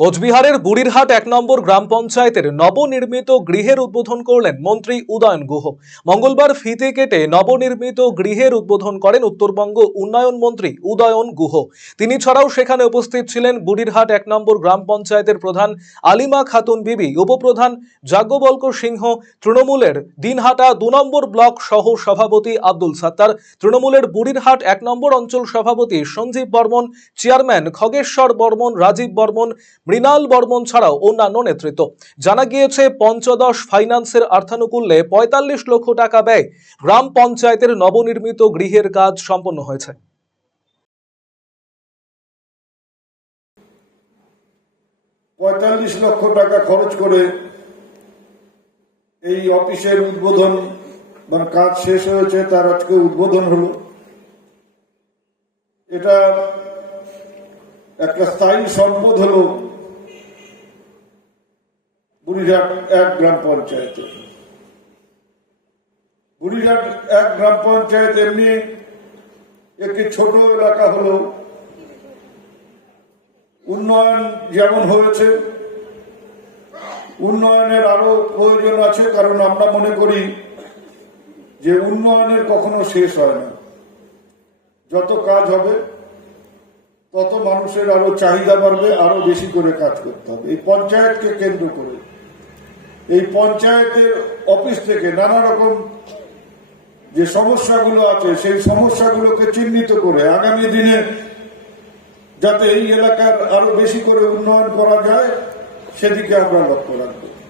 কোচবিহারের বুড়িরহাট ১ নম্বর গ্রাম পঞ্চায়েতের নবনির্মিত গৃহের উদ্বোধন করলেন মন্ত্রী উদয়ন গুহ। মঙ্গলবার ফিতে কেটে নবনির্মিত গৃহের উদ্বোধন করেন উত্তরবঙ্গ উন্নয়ন মন্ত্রী উদয়ন গুহ। তিনি ছাড়াও সেখানে উপস্থিত ছিলেন বুড়িরহাট ১ নম্বর গ্রাম পঞ্চায়েতের প্রধান আলিমা খাতুন বিবি, উপপ্রধান যাজ্ঞবল্ক সিংহ, তৃণমূলের দিনহাটা ২ নম্বর ব্লক সহ সভাপতি আব্দুল সাত্তার, তৃণমূলের বুড়িরহাট ১ নম্বর অঞ্চল সভাপতি সঞ্জীব বর্মন, চেয়ারম্যান খগেশ্বর বর্মন, রাজীব বর্মন, মৃণাল বর্মন ছাড়াও অন্যান্য নেতৃত্ব। জানা গিয়েছে পঞ্চদশ ফাইন্যান্সের অর্থানুকূল্যে ৪৫ লক্ষ টাকা ব্যয় গ্রাম পঞ্চায়েতের নবনির্মিত গৃহের কাজ সম্পন্ন হয়েছে। ৪৫ লক্ষ টাকা খরচ করে এই অফিসের উদ্বোধন বা কাজ শেষ হয়েছে, তার আজকে উদ্বোধন হলো। এটা একটা স্থায়ী সম্পদ হলো বুড়িরহাট ১ গ্রাম পঞ্চায়েতে। বুড়িরহাট ১ গ্রাম পঞ্চায়েত এমনি একটি ছোট এলাকা হলো, উন্নয়ন যেমন হয়েছে, উন্নয়নের আরো প্রয়োজন আছে। কারণ আমরা মনে করি যে উন্নয়নের কখনো শেষ হয় না। যত কাজ হবে তত মানুষের আরো চাহিদা বাড়বে, আরো বেশি করে কাজ করতে হবে। এই পঞ্চায়েতকে কেন্দ্র করে, এই পঞ্চায়েতের অফিস থেকে নানা রকম যে সমস্যাগুলো আছে সেই সমস্যাগুলোকে চিহ্নিত করে আগামী দিনে যাতে এই এলাকার আরো বেশি করে উন্নয়ন করা যায় সেদিকে আমরা লক্ষ্য রাখবো।